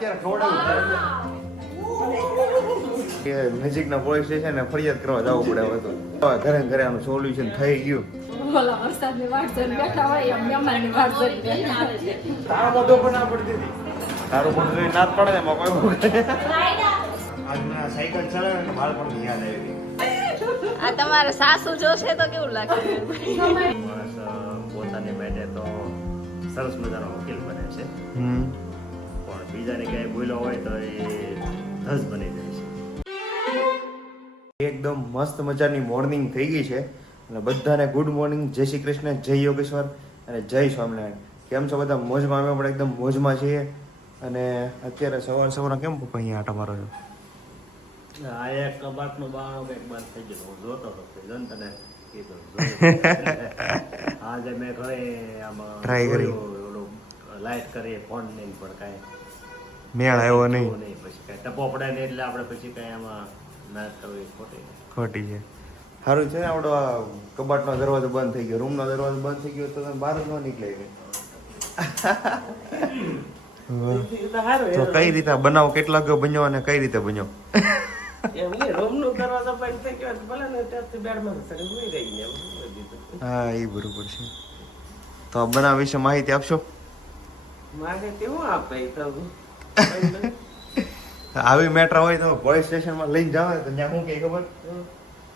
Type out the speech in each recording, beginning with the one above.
અત્યારે ખવડાવું નજીકના police station ને ફરિયાદ કરવા જવું પડે હવે તો ઘરે ઘરે આનું સોલ્યુશન થઈ ગયું. તારો બધો પણ ના પડતી હતી. તારો બધો જોઈ ના જ પડે એમાં કોઈ આજના સાયકલ ચલાવે ને બાળ પણ યાદ આવી. આ તમારે સાસુ જોશે તો કેવું લાગે? માણસ પોતાની માટે તો સરસ મજાનો વકીલ બને છે, પણ બીજાને ક્યાંય બોલ્યો હોય તો એ ધસ બની જાય છે. એકદમ મસ્ત મજાની મોર્નિંગ થઈ ગઈ છે અને બધાને ગુડ મોર્નિંગ, જય શ્રી કૃષ્ણ, જય યોગેશ્વર અને જય સ્વામિનારાયણ. કેમ છો બધા? મોજમાં? અમે પણ એકદમ મોજમાં છીએ. અને અત્યારે સવાર કેમ પપ્પા અહીંયા આટા મારો છો? આ એક કબાટનું બાણું કંઈક બંધ થઈ ગયું, હું જોતો હતો તને કીધું. આજે મેં ઘરે આમાં ટ્રાય કરી, લાઈટ કરી ફોન નહીં પણ કાંઈ મેળ આવ્યો નહીં. પછી કાંઈ ટપો પડે નહીં એટલે આપણે પછી કાંઈ આમાં ના કરવી ખોટી છે. સારું છે ને આપણો આ કબાટનો દરવાજો બંધ થઈ ગયો, રૂમનો દરવાજો બંધ થઈ ગયો તો તમે બહાર જ ન નીકળે. તો કઈ રીતે બનાવો, કેટલા વાગે બન્યો અને કઈ રીતે બન્યો? હા એ બરોબર છે. તો આ બનાવ વિશે માહિતી આપશો? આવી મેટર હોય તો પોલીસ સ્ટેશનમાં લઈને જાવ તો ત્યાં શું કે ખબર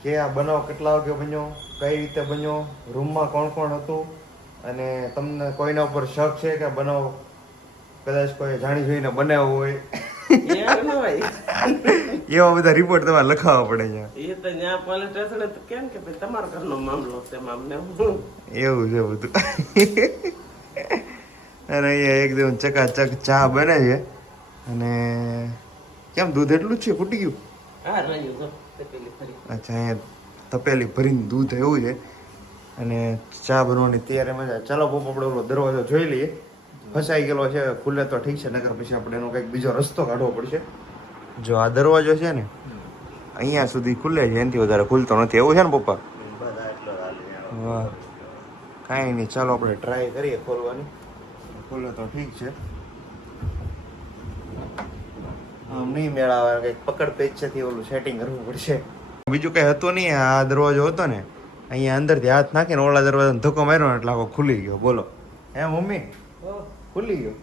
કે આ બનાવ કેટલા વાગે બન્યો, કઈ રીતે બન્યો, રૂમમાં કોણ કોણ હતું, અને તમને કોઈના ઉપર શક છે કે બનાવ કદાચ કોઈ જાણી જોઈને બનાવ્યો હોય એવા બધા રિપોર્ટ તમારે લખાવવા પડે એવું છે બધું. અને અહીંયા એકદમ ચકાચક ચા બને છે. અને કેમ દૂધ એટલું જ છે, ફૂટી ગયું? અચ્છા, અહીંયા તપેલી ભરીને દૂધ એવું છે. અને ચા બનવાની તૈયારી મજા. ચાલો પપ્પા આપણે ઓલો દરવાજો જોઈ લઈએ. ફસાઈ ગયેલો છે, ખુલ્લે તો ઠીક છે, નકર પછી આપણે એનો કંઈક બીજો રસ્તો કાઢવો પડશે. જો આ દરવાજો છે ને અહીંયા સુધી ખુલ્લે છે, એનાથી વધારે ખુલતો નથી, એવું છે ને પપ્પા? વાહ, કાંઈ નહીં, ચાલો આપણે ટ્રાય કરીએ ખોલવાની. ખુલ્લે તો ઠીક છે, આમ નહીં મેળાવે, કંઈક પકડ પેચથી ઓલું સેટિંગ કરવું પડશે. બીજું કંઈ હતું નહીં, આ દરવાજો હતો ને અહીંયા અંદરથી હાથ નાખીને ઓલા દરવાજાને ધક્કો માર્યો ને એટલે આખો ખુલી ગયો. બોલો હે મમ્મી? ખુલી ગયો.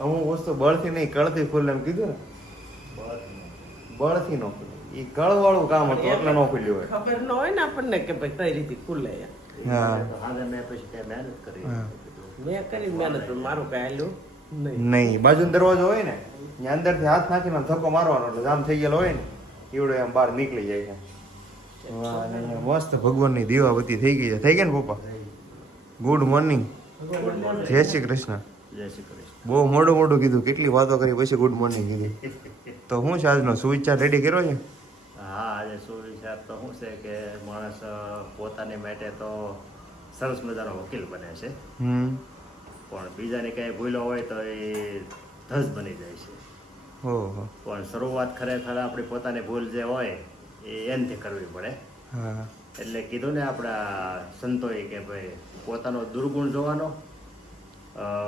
અમુક વસ્તુ બળથી નહીં કળથી ખુલે એમ કીધું ને, બળથી ન ખુલે. એ કળ વાળું કામ હતું એટલે ન ખુલ્યું હોય. ખબર ન હોય ને આપણને કે ભાઈ કઈ રીતે ખુલે. હા મેં પછી કઈ મહેનત કરી, મેં કરી મહેનત, મારું કઈ હાલ્યું નહીં. બાજુનો દરવાજો હોય ને ત્યાં અંદરથી હાથ નાખીને ધક્કો મારવાનો એટલે જામ થઈ ગયેલો હોય ને એવડો એમ બહાર નીકળી જાય છે. મસ્ત ભગવાનની દીવાબત્તી થઈ ગઈ છે. થઈ ગયા ને પપ્પા? ગુડ મોર્નિંગ, જય શ્રી કૃષ્ણ. જય શ્રી કૃષ્ણ. બહુ મોડું કીધું, કેટલી વાતો કરી પછી ગુડ મોર્નિંગ કીધી. તો શું છે આજનો સુવિચાર રેડી કર્યો છે? હા, આજે સુવિચાર તો શું છે કે માણસ પોતાની માટે તો સરસ મજાનો વકીલ બને છે, પણ બીજાને ક્યાંય ભૂલો હોય તો એ ધસ બની જાય છે. ઓહો. પણ શરૂઆત ખરેખર આપણી પોતાની ભૂલ જે હોય એ એનથી કરવી પડે. હા એટલે કીધું ને આપણા સંતોએ કે ભાઈ પોતાનો દુર્ગુણ જોવાનો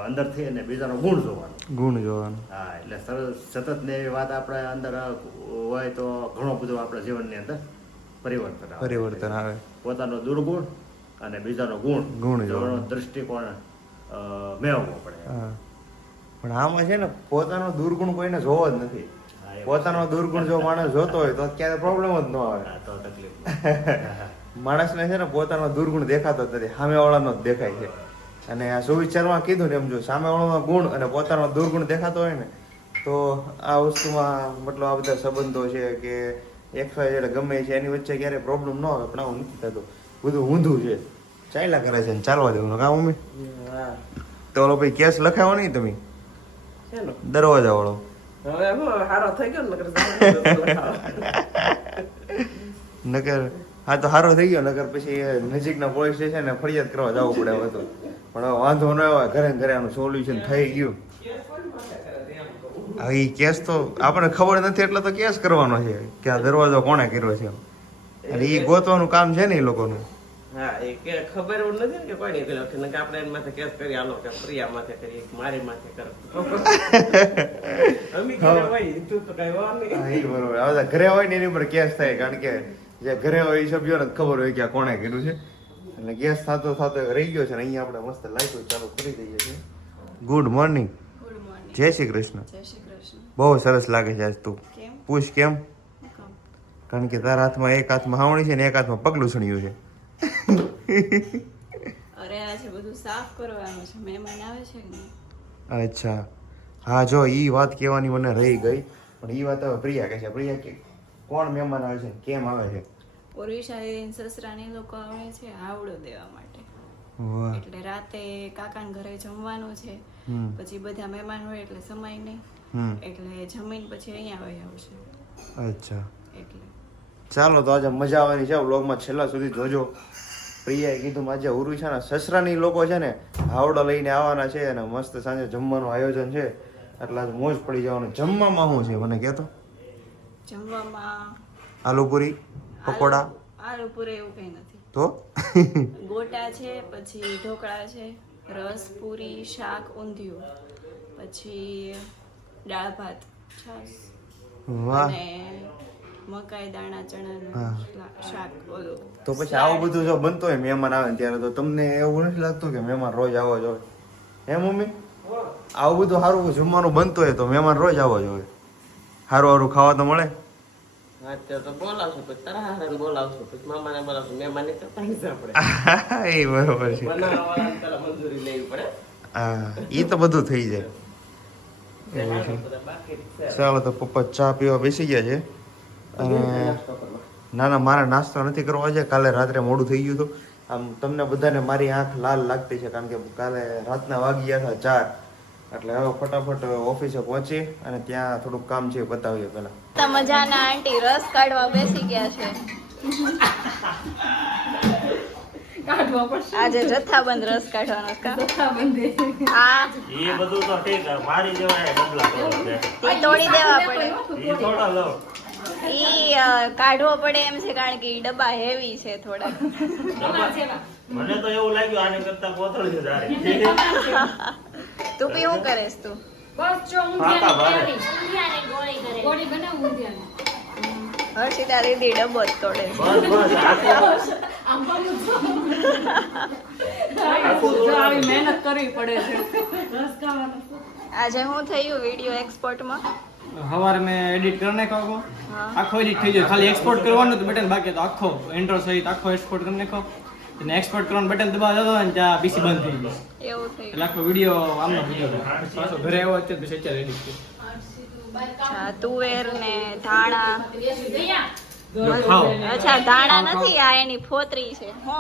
અંદરથી અને બીજાનો ગુણ જોવાનો. ગુણ જોવાનો. હા, એટલે સતત ને એવી વાત આપણે અંદર હોય તો ઘણો બધો આપણા જીવનની અંદર પરિવર્તન આવે. પોતાનો દુર્ગુણ અને બીજાનો ગુણ જોવાનો દ્રષ્ટિકોણ મેળવવો પડે. પણ આમાં છે ને પોતાનો દુર્ગુણ કોઈને જોવો જ નથી. પોતાનો દુર્ગુણ જો માણસ જોતો હોય તો ક્યારે પ્રોબ્લેમ જ ન આવે. તો તકલીફ માણસને છે ને પોતાનો દુર્ગુણ દેખાતો જ નથી, સામેવાળાનો જ દેખાય છે. અને આ સુવિચારમાં કીધું ને એમ જો સામેવાળાનો ગુણ અને પોતાનો દુર્ગુણ દેખાતો હોય ને તો આ વસ્તુમાં મતલબ આ બધા સંબંધો છે કે XYZ ગમે છે એની વચ્ચે ક્યારેય પ્રોબ્લેમ ન આવે. પણ આવું નથી થતું, બધું ઊંધું છે, ચાલ્યા કરે છે ને ચાલવા દેવું. કાં મમ્મી? તો ઓલો ભાઈ કેસ લખાવો નહીં તમે દરવાજા વાળો? હવે હારો થઈ ગયો નકર હા તો સારો થઈ ગયો, નકર પછી નજીકના પોલીસ સ્ટેશન ને ફરિયાદ કરવા જવું પડે હવે તો. પણ હવે વાંધો ન આવે, ઘરે ઘરે આનું સોલ્યુશન થઈ ગયું. હવે એ કેસ તો આપણને ખબર નથી એટલે તો કેસ કરવાનો છે કે આ દરવાજો કોણે કર્યો છે, અને એ ગોતવાનું કામ છે ને એ લોકોનું. હા એ કે ખબર એવું નથી ને કે કોઈ નહીં પેલો કે આપણે એની માથે કેસ કરી આલો કે પ્રિયા માથે કરી મારી માથે કરો અમે કે હોય તું તો કઈ વાર નહીં હા, ઈ બરોબર. આ બધા ઘરે હોય ને એની ઉપર કેસ થાય કારણ કે જે ઘરે હોય એ સભ્યોને જ ખબર હોય કે આ કોણે કર્યું છે એટલે કેસ થતો થતો રહી ગયો છે ને અહીંયા આપણે મસ્ત લાઈટો ચાલુ કરી દઈએ છીએ. Good morning. Good morning. જય શ્રી કૃષ્ણ. જય શ્રી કૃષ્ણ. બહુ સરસ લાગે છે આજ તું. કેમ? પૂછ કેમ? હું કામ? કારણ કે તારા હાથમાં એક હાથમાં હાવણી છે ને એક હાથમાં પગલું સણ્યું છે. અરે આજે બધું સાફ કરવાનું છે, મહેમાન આવે છે કે નહીં? અચ્છા હા જો ઈ વાત કહેવાની મને રહી ગઈ પણ ઈ વાત હવે પ્રિયા કહે છે. પ્રિયા કે કોણ મહેમાન આવે છે કેમ આવે છે? ઉર્વિશા સસરાને લોકો આવે છે આવડો દેવા માટે. વાહ. એટલે રાતે કાકાના ઘરે જમવાનું છે, હમ. પછી બધા મહેમાન હોય એટલે સમાય નહીં, હમ. એટલે જમીન પછી અહીંયા આવી આવશે અચ્છા એટલે. ચાલો તો આજે મજા આવવાની છે વ્લોગમાં છેલ્લા સુધી જોજો. પ્રિયાએ કીધું આજે ઉર્વિશાના સસરાની લોકો છે ને હાવડો લઈને આવવાના છે અને મસ્ત સાંજે જમવાનું આયોજન છે એટલે આજે મોજ પડી જવાનું. જમવામાં શું છે મને કહેતો? જમવામાં આલુપુરી પકોડા આલુ પૂરે એવું કંઈ નથી. તો ગોટા છે, પછી ઢોકળા છે, રસ પૂરી, શાક, ઊંધિયું, પછી દાળ ભાત, છાશ વાહ. અને મકાઈ દાણા ચણાનું હા. શાક. ઓલું તો પછી આવું બધું જો બનતો હોય મહેમાન આવે ને ત્યારે તો તમને એવું નથી લાગતું કે મહેમાન રોજ આવો જોઈએ? હે મમ્મી? આવું બધું સારું જમવાનું બનતું હોય તો મહેમાન રોજ આવો જોઈએ. સારું સારું ખાવા તો મળે. અત્યારે તો બોલાવશું પછી તારા હારાને બોલાવશું પછી મામાને બોલાવશું મહેમાનને કરતા જ આપણે એ બરોબર છે. બનાવવાળાને પેલા મંજૂરી લેવી પડે હા એ તો બધું થઈ જાય. એવું છે. બધા બાકી છે. ચાલો તો પપ્પા ચા પીવા બેસી ગયા છે અને ના ના મારે નાસ્તો નથી કરવો આજે. કાલે રાત્રે મોડું થઈ ગયું હતું. આમ તમને બધાને મારી આંખ લાલ લાગતી છે કારણ કે કાલે રાતના વાગી ગયા હતા 4 એટલે હવે ફટાફટ ઓફિસે પહોંચી અને ત્યાં થોડુંક કામ છે બતાવીએ પહેલા. તો મજાના આંટી રસ કાઢવા બેસી ગયા છે. આજે જથ્થાબંધ રસ કાઢવાનો કા? આ એ બધું તો ઠીક મારી જેવા ડબલા કરો છે ઈ તોડી દેવા પડે. એ થોડા લો ઈ કાઢવો પડે એમ છે કારણ કે ઈ ડબ્બા હેવી છે થોડા. મને તો એવું લાગ્યું આને કરતા કોથળી જ સારી. તું બી શું કરેસ તું? પાકા ભારે. હર્ષિતા રીદી ડબ્બો જ તોડે છે. બસ બસ આખું મહેનત કરવી પડે છે. આજે શું થયું વિડીયો એક્સપોર્ટમાં? સવારે મેં એડિટ કરી નાખ્યો હા. આખો એડિટ થઈ ગયો. ખાલી એક્સપોર્ટ કરવાનું હતું બટન બાકી તો આખો ઇન્ટ્રો સહિત આખો એક્સપોર્ટ કરી નાખ્યો. અને એક્સપોર્ટ કરવાનું બટન દબાવવા જતો ને ત્યાં પીસી બંધ થઈ ગયું. એવું થયું. એટલે આખો વિડીયો આમનો વિડીયો પાછો ઘરે આવ્યો અત્યારે પછી અત્યારે એડિટ કર્યો. અચ્છા તુવેર ને ધાણા. ખાઓ. અચ્છા ધાણા નથી, આ એની ફોતરી છે. હો.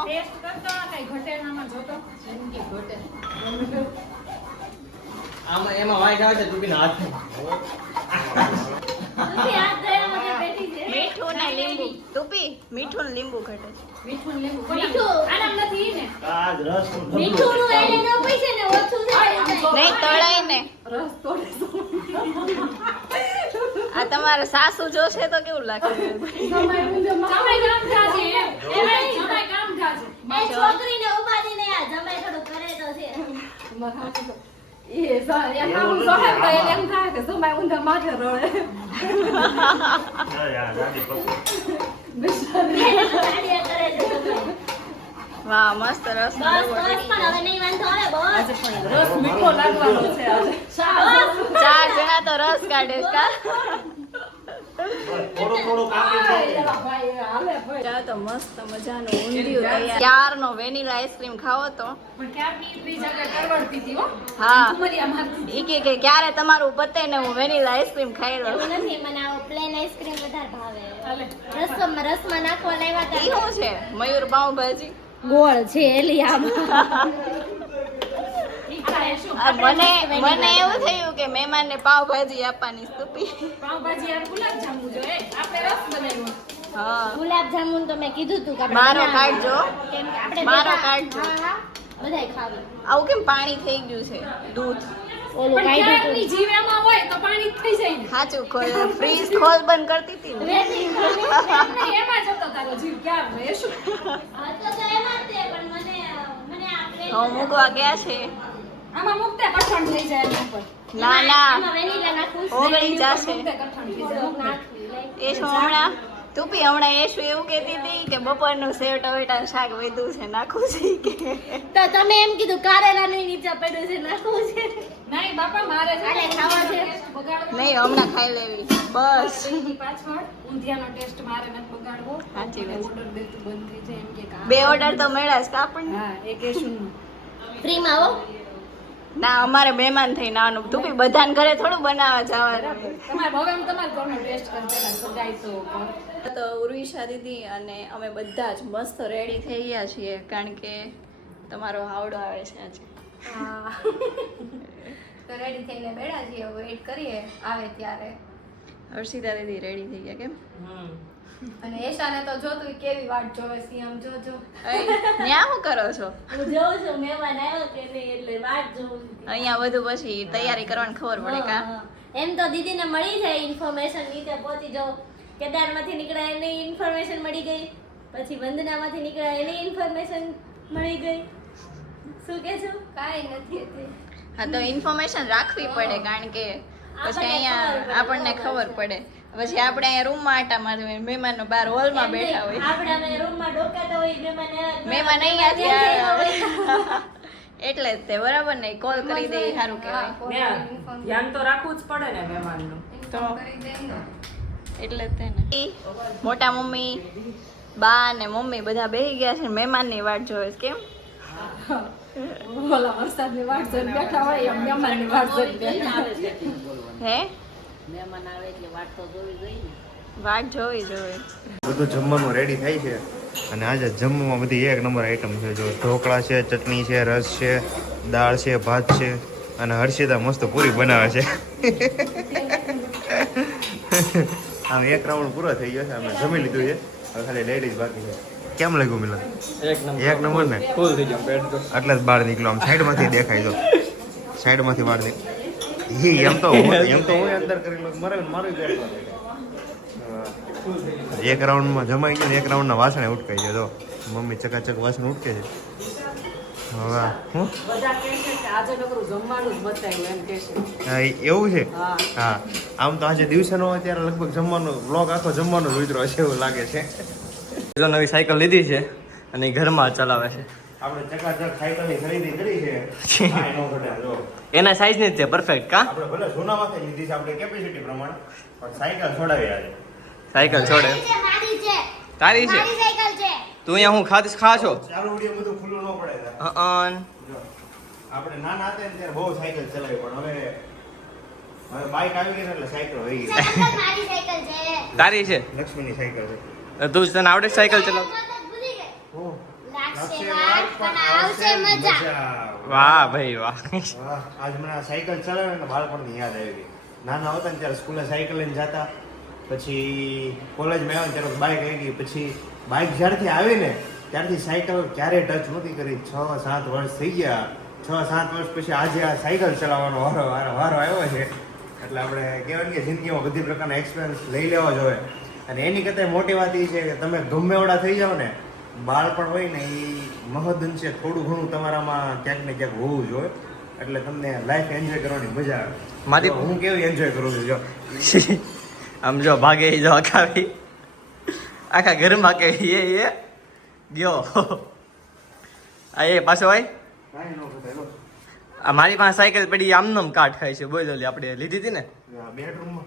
આમાં એમાં વાઈટ આવે છે તુબીના હાથમાં. મીઠું ને લીંબુ. તુપી મીઠું ને લીંબુ ઘટે છે. આજ રસ નહીં તળાય ને. આ તમારે સાસુ જોશે તો કેવું લાગે? વાહ મસ્ત રસ નો ડબ્બો રેડી છે. રસ મીઠો લાગવાનો છે આજે. 4 જણા તો રસ કાઢે છે કા? થોડું થોડું કાપી ચાલો તો મસ્ત મજાનું ઊંધિયું તૈયાર. યારનો વેનીલા આઈસ્ક્રીમ ખાવો તો હા ઈ કે ક્યારે તમારું પતે ને હું વેનીલા આઈસ્ક્રીમ ખાઈ લઉં. રસમાં નાખવા લાવ્યા ઈ શું છે? મયુર પાઉંભાજી. ગોળ છે એલી આ મને એવું થયું કે મહેમાનને પાવભાજી આપવાની સ્તુતિ. હા ગુલાબ જામુન તો મેં કીધું તું કે આપણે મારો બનાવવા. કાઢજો. કેમ કે આપણે મારો ભેગા- કાઢજો. હા, હા, બધાય ખાવી આવું કેમ પાણી થઈ ગયું છે? દૂધ ઓલું કાઢ્યું તું. સાચું ખોલ ફ્રીજ ખોલ બંધ કરતી હતી ને. હા, તો એમાં હું મૂકવા ગયા છે. આમાં મુકતે કઠણ થઈ જાય એના ઉપર. ના ના એમાં વેનીલા નાખું ઓગળી જશે. કઠણ થઈ જાય. એ શું હમણાં તું બી હમણાં એ શું એવું કહેતી હતી કે બપોરનું સેવ ટમેટાનું શાક વધ્યું છે નાખવું છે કે તો તમે એમ કીધું કારેલાનું નીચે પડ્યું છે નાખવું છે. નહીં બાપા મારે છે આલે ખાવા છે. નહીં હમણાં ખાઈ લેવી બસ. એની પાછળ ઊંધિયાનો ટેસ્ટ મારે નથી બગાડવો. સાચી વાત છે. ઓર્ડર દેતું બંધ થઈ જાય એમ કે બે ઓર્ડર તો મળ્યા છે આપણને. હા એક એ શું ફ્રીમાં આવો. ના અમારે મહેમાન થઈને આવવાનું તું બી બધાને ઘરે થોડું બનાવવા જવાનું. તમારે હવે એમ તમારે ઘરનો ટેસ્ટ કરી પેલા સગાઈ તો તો ઉર્વિશા દીદી અને અમે બધા જ મસ્ત રેડી થઈ ગયા છીએ કારણ કે તમારો હાવડો આવે છે આજે. તો રેડી થઈને બેઠા છીએ વેઇટ કરીએ આવે ત્યારે. હર્ષિતા દીદી રેડી થઈ ગયા કેમ? અને એશાને તો જોતું કેવી વાટ જોવે છે આમ જોજો. ન્યા શું કરો છો? હું જોઉં છું મહેમાન આવ્યો કે નહીં એટલે વાટ જોઉં છું. અહીંયા બધું પછી તૈયારી કરવાની ખબર પડે કા? હા. એમ તો દીદીને મળી જાય ઇન્ફોર્મેશન નીચે પહોંચી જાઓ. કેદારમાંથી નીકળ્યા એની ઇન્ફોર્મેશન મળી ગઈ. પછી વંદનામાંથી નીકળ્યા એની ઇન્ફોર્મેશન મળી ગઈ. શું કે છો? કાંઈ નથી હતી. હા તો ઇન્ફોર્મેશન રાખવી પડે કારણ કે પછી અહીંયા આપણને ખબર પડે. પછી આપણે અહીંયા રૂમમાં આટા મારવી મહેમાનો બહાર હોલમાં બેઠા હોય. આપણે અમે રૂમમાં ડોકાતા હોય મહેમાન અહીંયાથી આવે. એટલે જ તે બરાબર ને કોલ કરી દે સારું કહેવાય. ધ્યાન તો રાખવું જ પડે ને મહેમાનનું. તો એટલે જ તે ને મોટા મમ્મી બા ને મમ્મી બધા બેસી ગયા છે મહેમાનની વાટ જોવે છે કેમ? ઓલા વરસાદની વાટ જોઈને બેઠા હોય એમ મહેમાનની વાટ જોઈને બેઠા. હે મહેમાન આવે એટલે વાટ તો જોવી જોઈએ ને. વાટ જોવી જોઈએ. બધું જમવાનું રેડી થાય છે અને આજે જમવામાં બધી એક નંબર આઈટમ છે. જો ઢોકળા છે, ચટણી છે, રસ છે, દાળ છે, ભાત છે અને હર્ષિતા મસ્ત પૂરી બનાવે છે. આમ એક રાઉન્ડ પૂરો થઈ ગયો છે. અમે જમી લીધું છે હવે ખાલી લેડીઝ બાકી છે. કેમ લાગ્યું મિલન? એક નંબર ને ફૂલ થઈ ગયો પેટ તો. એટલે જ બહાર નીકળ્યો આમ સાઈડમાંથી દેખાય તો સાઈડમાંથી બહાર નીકળ એમ તો હું અંદર કરી લઉં મારું એક રાઉન્ડમાં જમાઈ ગયો ને એક રાઉન્ડના વાસણે ઉટકાઈ ગયો. તો મમ્મી ચકાચક વાસણ ઉટકે છે. હવે હું બધા કહે છે કે આજે નકરું જમવાનું જ બતાવ્યું એમ કહે છે. હા, એવું છે. હા. હા આમ તો આજે દિવસેનો હોય ત્યારે લગભગ જમવાનો વ્લોગ આખો જમવાનો જ ઉતરો છે એવું લાગે છે. જો નવી સાયકલ લીધી છે અને ઈ ઘરમાં ચલાવે છે. આપણે ચકાચક સાયકલની ખરીદી કરી છે. હા, એનો ઘટે જો એના સાઈઝ ની જ છે પરફેક્ટ કા? આપણે ભલે જૂનામાંથી લીધી છે આપણે કેપેસિટી પ્રમાણે પણ સાયકલ છોડાવી આજે. સાયકલ છોડે. મારી છે. તારી છે? મારી સાયકલ છે. તું અહીંયા હું ખા છો? ચાલુ વિડીયો બધું ખુલ્લું ન પડે. જો આપણે નાના હતા ને ત્યારે બહુ સાયકલ ચલાવી પણ હવે બાઇક આવી ગઈ ને એટલે સાયકલ વહી ગઈ. સાયકલ મારી સાયકલ છે. તારી છે? લક્ષ્મીની સાયકલ છે. તું તને આવડે છે સાયકલ ચલાવ? ભૂલી ગઈ. ઓહ, લાગશે વાર પણ આવશે મજા. વાહ ભાઈ વાહ. વાહ, આજ મને આ સાયકલ ચલાવે ને બાળપણની યાદ આવી ગઈ. નાના હતા ને ત્યારે સ્કૂલે સાયકલ લઈને જતા પછી કોલેજમાં આવ્યા ને ત્યારે બાઇક આવી ગઈ પછી બાઇક જ્યારથી આવી ને ત્યારથી સાયકલ ક્યારેય ટચ નહોતી કરી. 6-7 વર્ષ થઈ ગયા. 6-7 વર્ષ પછી આજે આ સાયકલ ચલાવવાનો વારો આવ્યો છે. એટલે આપણે કહેવાય કે જિંદગીમાં બધી પ્રકારના એક્સપિરિયન્સ લઈ લેવા જોઈએ. અને એની કરતાં મોટી વાત એ છે કે તમે ગમે એવડા થઈ જાઓ ને બાળપણ હોય ને એ મહદઅંશે થોડું ઘણું તમારામાં ક્યાંક ને ક્યાંક હોવું જોઈએ. એટલે તમને લાઈફ એન્જોય કરવાની મજા આવે. મારી- હું કેવી એન્જોય કરું છું જો આમ જો ભાગે જો આખા ઘરમાં કે એ ગયો. આ એ પાછો ભાઈ કાંઈ ન ખબર લો. આ મારી પાસે સાયકલ પડી આમનમ કાટ ખાય છે. બોલો લે આપણે લીધી હતી ને બેડરૂમમાં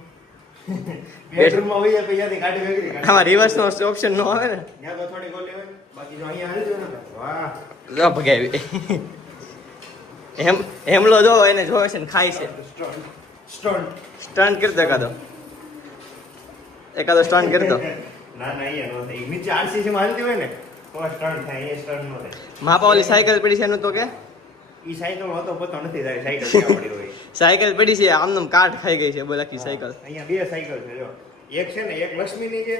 બેડરૂમમાં હોય પછી ત્યાંથી કાઢી વેગરી આમાં રિવર્સ નો ઓપ્શન નો આવે ને ત્યાં તો થોડી ગોલી હોય બાકી જો અહીંયા હાલી જો ને વાહ જો ભગાવી હેમલો જો એને જોવે છે ને ખાય છે. સ્ટન્ટ સ્ટન્ટ કરી દો એકાદો સ્ટન્ટ કરી દો. ના અહીંયા નો થાય નીચે આરસીસી માં હાલતી હોય ને તો સ્ટન્ટ થાય એ સ્ટન્ટ નો થાય. માપા ઓલી સાયકલ પડી છે એનું તો કે ઈ સાયકલ હતો પતો નથી થાય સાયકલ ક્યાં પડી હોય. સાયકલ પડી છે આમનમ કાટ ખાઈ ગઈ છે બોલ આખી સાયકલ. અહીંયા બે સાયકલ છે જો એક છે ને એક લક્ષ્મીની છે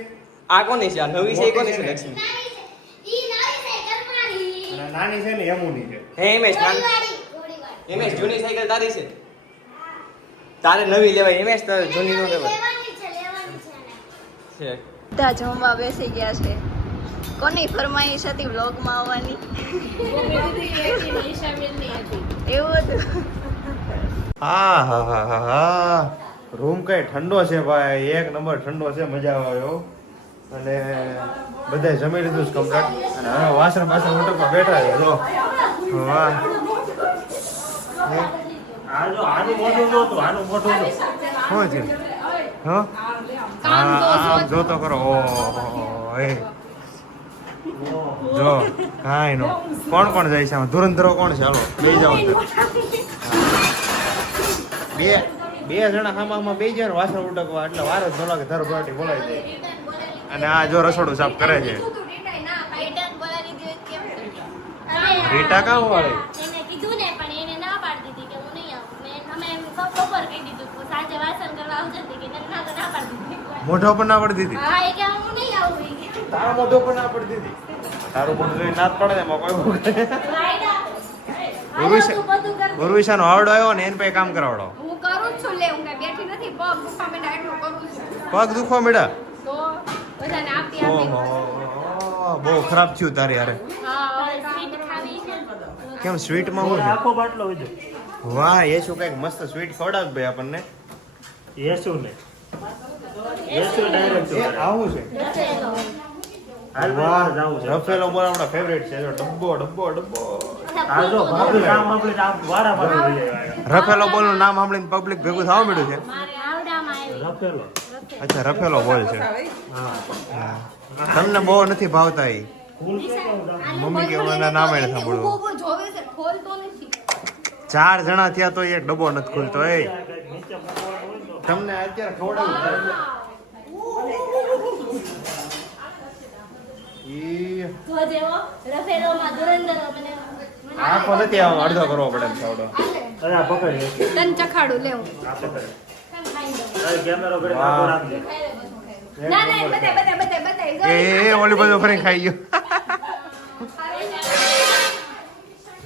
આ કોની છે? આ નવી છે એ કોની છે? લક્ષ્મી. નાની છે. ઈ નાની સાયકલ મારી. અને નાની છે ને યમુની છે. હે હિમેશ ઘોડીવાળી. હિમેશ જૂની સાયકલ તારી છે? તારે નવી લેવાય હિમેશ, તારે જૂની નો લેવાય લેવાની છે ને. છે. બધા જમવા બેસી ગયા છે. કોની ફરમાઈશ હતી વ્લોગમાં આવવાની એવું હતું હા હા હા હા હા રૂમ કઈ ઠંડો છે ભાઈ, એક નંબર ઠંડો છે, મજા આવે એવો. અને બધાય જમી લીધું છે કમ્પ્લીટ અને હવે વાસણ વાસણ ઉટકમાં બેઠા છે. જો વાહ આનું મોઢું નહોતું, આનું મોઢું નહોતું. શું થયું? હા આમ જોતો કરો. ઓહો એ જો કાંઈ નો. કોણ કોણ જાય છે આમાં? ધુરંધરો કોણ છે? હાલો બે જાઓ અંદર. બે જણા હામાં બે જાય ને વાસણ ઉટકવા એટલે વાર જ ન લાગે. ધર ભરાટી બોલાવી દે. અને આ જો રસોડું સાફ કરે છે. રીટા કામ વાળી એને કીધું ને પણ એને ના પાડી દીધી કે હું નહીં આવું. અમે બપોર કહી દીધું કે સાંજે વાસણ કરવા આવજે કે ના તો ના પાડી દીધી. મોઢો પર ના પડી દીધી. હા એ કે હું નહીં આવું એ કે. તારા મોઢો પર ના પડી દીધી. તારું મોઢું જોઈને ના જ પડે ને એમાં કોઈ ઉર્વિશાનો આવડો આવ્યો ને એને પછી કામ કરાવડો. હું કરું જ છું લે, હું કઈ બેઠી નથી, પગ દુખવા માંડ્યા એટલું કરું છું. પગ દુખવા મળ્યા. તો બધાને આપી આપી. ઓહો બહુ ખરાબ થયું તારી યાર. હા સ્વીટ ખાવી છે. કેમ સ્વીટમાં શું છે? આખો બાટલો હોય વાહ એ શું કઈક મસ્ત સ્વીટ ખવડાવ ભાઈ આપણને. એ શું ને એ શું ડાયરેક્ટ એ આવું છે. વાહ રફેલો બોલ આપણા ફેવરેટ છે. જો ડબ્બો ડબ્બો ડબ્બો. આ જો ભાભી કામ આપણે આમ વારા વારા લઈ આવ્યા. રફેલો બોલ નું નામ સાંભળીને પબ્લિક ભેગું થવા મળ્યું છે. મારે આવડામાં આવી. લખેલો. અચ્છા રફેલો બોલ છે. હા. તમને બહુ નથી ભાવતા એ. ફૂલ કેટલો દામ? મમ્મી કે ઓના નામ એને સાંભળવું. ઉભો જોવે છે, ખોલતો નથી. 4 જણા થયા તો એક ડબ્બો નથી ખુલતો. એ નીચે મૂકવાનું હોય તો તમને અત્યારે ખવડાવું. ઈ જો જેવો રફેલોમાં ધુરંધરો મને આખો નથી આવો અડધો કરવો પડે એમ ખવડો. અરે આ પકડ તન ચખાડું લેવું. આ પકડ ખાઈ દઉં. અરે કેમેરો ઘડી વાહ. કાકો રાખજે. ના ના બતાય એ ઓલી બધું ફરી ખાઈ ગયો.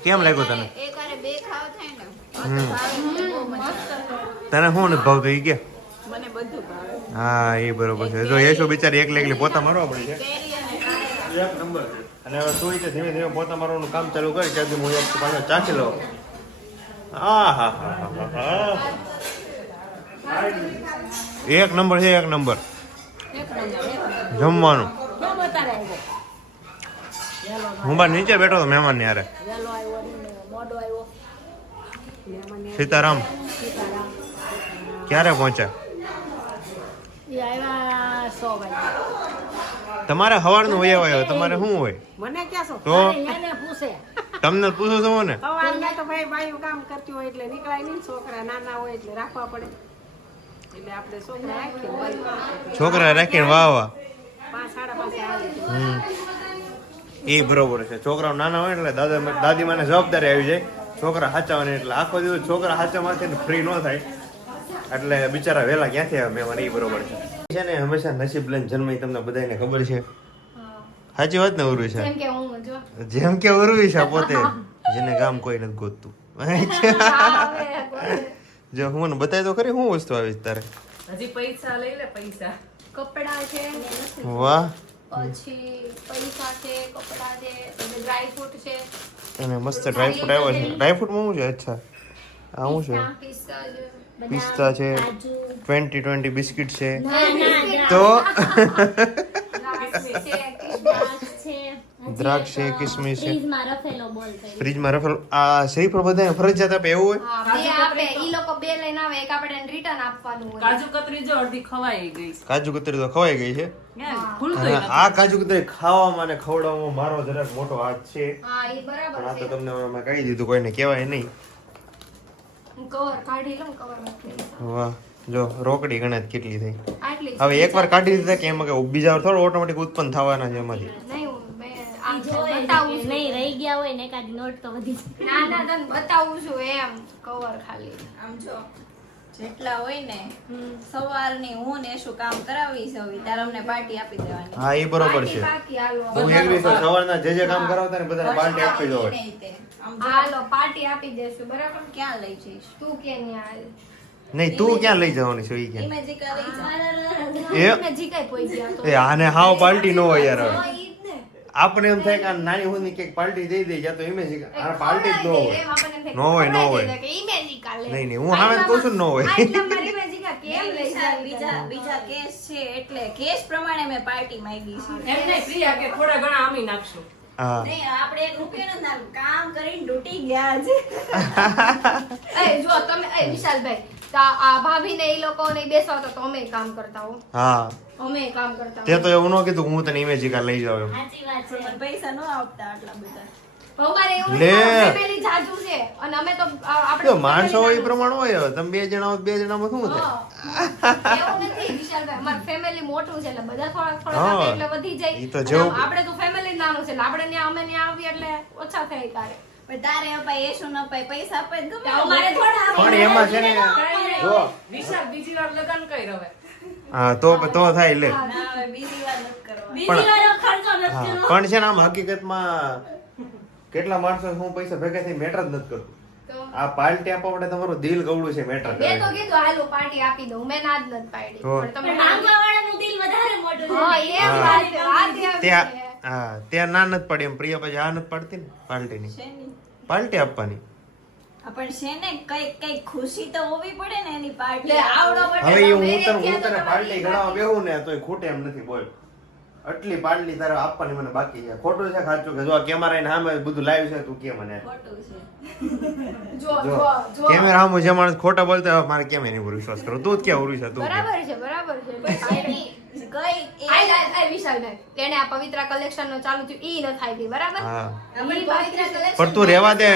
કેમ લાગ્યું તને? એક આરે બે ખાવ થાય ને હમ. બહુ મજા આવે. તને શું નથી ભાવતું ઈ કે? મને બધું ભાવે. હા એ બરોબર છે. જો યશો બિચારી એકલી એકલી પોતા મારવા પડી છે. કેરી અને કારેલા. એક નંબર છે. અને હવે તું રીતે ધીમે ધીમે પોતા મારવાનું કામ ચાલુ કરી ત્યાં સુધી હું એક પાછો ચાખી લઉં. આ હા હા હા એક નંબર છે. એક નંબર જમવાનું. હું બાર નીચે બેઠો હતો મહેમાન યારે. સીતારામ ક્યારે પહોંચ્યા? તમારે સવારનું વયા આવ્યો. તમારે શું હોય? મને ક્યાં છો? તો એને પૂછે. તમને પૂછો છો ને? સવારના તો ભાઈ બાયું કામ કરતી હોય એટલે નીકળાય નહીં. છોકરા નાના હોય એટલે રાખવા પડે. એટલે આપણે છોકરા રાખીએ બાયું કામ કરતી. છોકરા રાખીને વાહ વાહ. 5 સાડા 5 આવે. એ બરોબર છે. છોકરાઓ નાના હોય એટલે દાદી માને જવાબદારી આવી જાય છોકરા સાચવવાની. એટલે આખો દિવસ છોકરા સાચવવાથી ફ્રી ન થાય એટલે બિચારા વહેલા ક્યાંથી આવે મહેમાન. એ બરોબર છે ને. હંમેશા નસીબ લઈને જન્મી તમને બધાને ખબર છે. સાચી વાત ને ઉર્વિશા? જેમ કે હું જો જેમ કે ઉર્વિશા પોતે જેને કામ કોઈ નથી ગોતતું. જો હું મને બતાવી તો ખરી શું વસ્તુ આવી છે તારે? હજી પૈસા લઈ લે પૈસા. કપડા છે, વાહ. પછી પૈસા છે, કપડા છે, ડ્રાય ફ્રૂટ છે, અને મસ્ત ડ્રાયફ્રૂટ આવ્યો છે. ડ્રાયફ્રૂટમાં શું છે? અચ્છા આ શું છે? પિસ્તા છે. પિસ્તા છે, 2020 બિસ્કિટ છે. ના તો દ્રાક્ષ છે, કિસમિસ છે. દ્રાક્ષ છે, કિસમિસ છે. ફ્રીજમાં રફેલો બોલ છે. ફ્રીજમાં રફેલ. આ શ્રીફળ બધા ફરજિયાત આપે એવું હોય? હા, બે આપે. ઈ લોકો બે લઈને આવે, એક આપણે રિટર્ન આપવાનું હોય. કાજુ કતરી જો અડધી ખવાઈ ગઈ છે. કાજુ કતરી તો ખવાઈ ગઈ છે. ખુલતું અને નથી. આ કાજુ કતરી ખાવામાં અને ખવડાવવામાં મારો જરાક મોટો હાથ છે. હા, ઈ પણ બરાબર આ તો છે. તમને મેં કહી દીધું, કોઈને કહેવાય નહીં. હું કવર કાઢી લઉં, કવર માંથી. વાહ જો રોકડી ગણત કેટલી થઈ. આટલી જ. હવે એકવાર કાઢી દીધા કે એમાં કે બીજા વાર થોડો ઓટોમેટિક ઉત્પન્ન થવાના છે એમાંથી. નહીં, હું બે આમ જોઈ બતાવું છું. નહીં રહી ગયા હોય ને એકાદ નોટ તો વધી જાય. ના ના તને બતાવું છું એમ કવર ખાલી. આમ જો જેટલા હોય ને સવારની હું ને શું કામ કરાવી છે ત્યારે અમને પાર્ટી આપી દેવાની. હા એ બરોબર છે. બાકી હાલો. હું એગ્રી છું. સવારના જે જે કામ કરાવતા ને બધાને પાર્ટી આપી દો. નહીં તે. આમ જો હાલો પાર્ટી આપી દેશું બરાબર. ક્યાં લઈ જઈશ? તું કે ન્યા નહીં તું ક્યાં લઈ જવાની છે? ઈ ક્યાં? ઇમેજિકા લઈ જા. એ મેં જીકાઈ પોઈ ગયા તો. એ આને હાવ પાર્ટી ન હોય યાર. હવે હા, ઈ જ ને. આપણે એમ થાય કે આ નાની હોની કઈક પાર્ટી દઈ દે યા તો ઇમેજિકા આ પાર્ટી જ ન હોય ન હોય નહીં નહીં હું સામે જ કહું છું ને ન હોય બીજા કેસ છે એટલે કેસ પ્રમાણે મેં પાર્ટી માંગી છે એમ નહીં પ્રિયા કે થોડા ઘણા આમી નાખશું. હા નહીં આપણે 1 રૂપિયો નથી નાખ્યું. કામ કરીને ડૂટી ગયા છે જો તમે વિશાલભાઈ આ ભાભી ને એ લોકો ને બેસવા તો અમે કામ કરતા હો હા અમે કામ કરતા તે તો એવું ન કીધું કે હું તને ઇમેજિકા લઈ જાઉં એમ સાચી વાત છે. પણ પૈસા ન આપતા આટલા બધા અમારે એવું લે. ફેમિલી જાજુ છે અને અમે તો આપણે તો માણસો હોય એ પ્રમાણે હોય હવે તમે 2 જણા હો 2 જણામાં શું થાય એવું નથી વિશાલભાઈ અમાર ફેમિલી મોટું છે એટલે બધા થોડા હા. થોડા એટલે વધી ઈ જાય તો જેવું- અને આપણે તો ફેમિલી નાનું છે એટલે આપણે ત્યાં અમે ત્યાં આવીએ એટલે ઓછા થાય કારે પણ તારે અપાય એશું ન અપાય પૈસા અપાય તો ગમે અમારે થોડા પણ એમાં છે ને જો વિશાલ બીજી વાર લગન કઈ રવે. હા તો થાય લે ના હવે બીજી વાર નથી કરવા બીજી વારનો ખર્ચો નથી હા કરવો. પણ છે ને આમ હકીકતમાં કેટલા માણસો હું પૈસા ભેગા થઈ મેટર જ નથી કરતું આ પાર્ટી આપવા માટે તમારું દિલ કવડું છે મેટર મેં તો કીધું હાલો પાર્ટી આપી દઉં મેં ના જ નથી પાડી તો? પણ તમે પણ માંગવાવાળાનું દિલ વધારે મોટું છે. હા એમ વાત છે વાત એમ ત્યાં છે. હા ત્યાં ના નથી પડી એમ પ્રિયા પછી આ નથી પાડતી ને પાર્ટીની છે નહીં પાર્ટી આપવાની પણ છે ને કઈ ખુશી તો હોવી પડે ને એની પાર્ટી લે આવડો હવે એ હું તને પાર્ટી ગણાવવા બેહું ને તોય ખૂટે એમ નથી બોલ આટલી પાર્ટી તારે આપવાની મને બાકી છે ખોટું છે સાચું કે જો આ કેમેરા ને સામે બધું લાઈવ છે તું કે મને ખોટું છે જો જો જો જો કેમેરા સામે જે માણસ ખોટા બોલતા હોય મારે કેમ એની ઉપર વિશ્વાસ કરો તું જ ક્યાં ઉરું છે તું કે. બરાબર છે બરાબર છે વિશાલભાઈ તેને આ પવિત્ર કલેક્શન નો ચાલુ થયું ઈ ન થાય ગઈ બરાબર હા ઈ પવિત્ર પણ તું રેવા દે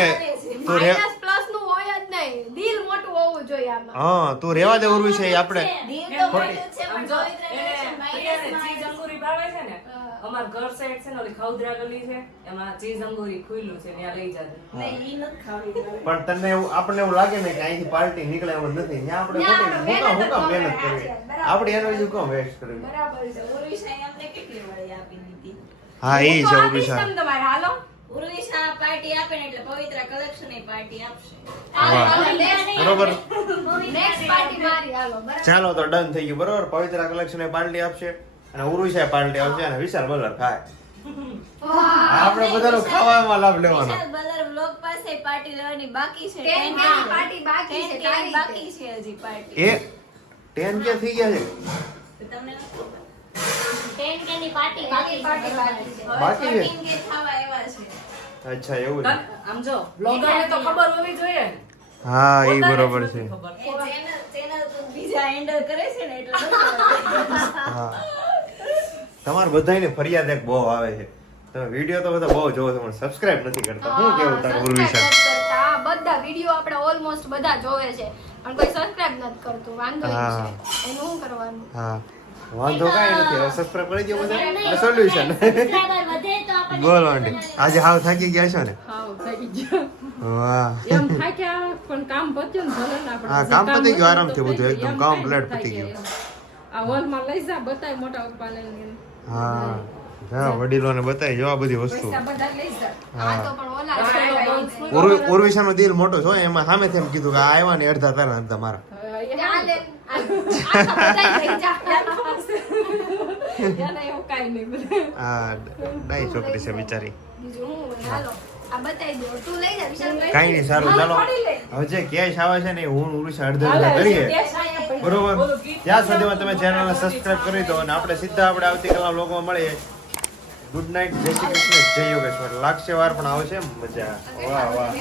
તું રે માઇનસ પ્લસ નું હોય જ નહીં દિલ મોટું હોવું જોઈએ આમાં હા તું રેવા દે ઉરું છે એ આપણે દિલ તો મોટું છે આમ પણ જો પવિત્ર એને collection પ્રિયાને minus ચીઝ અંગૂરી ભાવે છે ને અમાર ઘર સાઈડ છે ને ઓલી ખવદરા ગલી છે એમાં ચીઝ અંગૂરી ખુલ્લું છે ત્યાં લઈ જાજો. નહીં, ઈ નથી ખાવી પણ તને એવું આપણને એવું લાગે ને કે અહીંથી પાર્ટી નીકળે એમ નથી ત્યાં આપણે ખોટી હું કામ મહેનત કરવી આપણે એનો બીજું કામ વેસ્ટ કરવી બરાબર છે ઉર્વિશાએ અમને કેટલી વળી આપી દીધી હા એ હું તો છે આપીશ ઉરુષા તમ તમારે હાલો ઉર્વિશા પાર્ટી આપે ને એટલે પવિત્ર કલેક્શન ની પાર્ટી આપશે વાહ. બરોબર નેક્સ્ટ પાર્ટી મારી હાલો બરાબર ચાલો તો ડન થઈ ગયું બરોબર પવિત્ર કલેક્શન પાર્ટી આપશે અને ઉરુષા પાર્ટી આપશે અને વિશાલ બલર ખાય આપણે બધાનો ખાવામાં લાભ લેવાનો વિશાલ બલર વ્લોગ પાસે પાર્ટી લેવાની બાકી છે 10 ની પાર્ટી બાકી છે 10 તારી બાકી છે હજી પાર્ટી એ 10 કે થઈ ગયા છે તમને નથી ખબર? 10K ની પાર્ટી બાકી છે. પાર્ટી બાકી છે હવે બાકી છે? 14K થવા એવા છે અચ્છા એવું છે આમ જો બ્લોગરને તો ખબર હોવી જોઈએ ને. હા એ પોતાને જ બરોબર નથી છે ખબર. એ ચેનલ તો બીજા હેન્ડલ કરે છે ને એટલે નથી ખબર. હા તમારે બધાયને ફરિયાદ એક બહુ આવે છે તમે વિડીયો તો બધા બહુ જોવો છો પણ સબસ્ક્રાઇબ નથી કરતા શું કેવું તારું ઉર્વિશા કરતા બધા વિડિયો આપણે ઓલમોસ્ટ બધા જોવે છે પણ કોઈ સબસ્ક્રાઇબ નથી કરતું વાંધો ઈ હા. છે એનું શું કરવાનું હા વાંધો કાંઈ નથી હવે સબસ્ક્રાઇબ કરી દો બધા સોલ્યુશન સબસ્ક્રાઇબર વધે તો આપણને બોલો આંટી આજે હાવ થાકી ગયા છો ને હાવ થઈ ગયો. વાહ એમ થાક્યા પણ કામ પત્યું ને ભલે ને આપણે હા, જે કામ પતી ગયું હતું આરામથી બધું, પતી એકદમ ગયું. એમ complete કાંઈ પતી નથી ગયું. થાય આ હોલમાં લઈ જા બતાય મોટા પપ્પા લઈને હા જા વડીલોને બતાવી જો આ બધી વસ્તુ પૈસા બધા લઈ જા આ તો પણ ઓલા છે ઉર્વિશાનો દિલ મોટો છે હો, એમાં સામેથી એમ કીધું કે આ આવ્યા ને અડધા તારા અડધા મારા ચાલે આખા બધા લઈ જા એને એવું કાંઈ નહીં બધે. આ ડાઈ છોકરી છે બિચારી બીજું હું હોય, હાલો આ બતાવી દો તું લઈ જા વિશાલભાઈ કાંઈ નહીં સારું ચાલો હવે જે કેશ આવે છે ને એ હું ઉર્વિશા અડધા અડધા કરીએ બરોબર ત્યાં સુધીમાં તમે ચેનલને સબસ્ક્રાઇબ કરી દો અને આપણે સીધા આપણે આવતીકાલના વ્લોગમાં મળીએ ગુડ નાઇટ જય શ્રી કૃષ્ણ જય યોગેશ્વર લાગશે વાર પણ આવશે મજા વાહ વાહ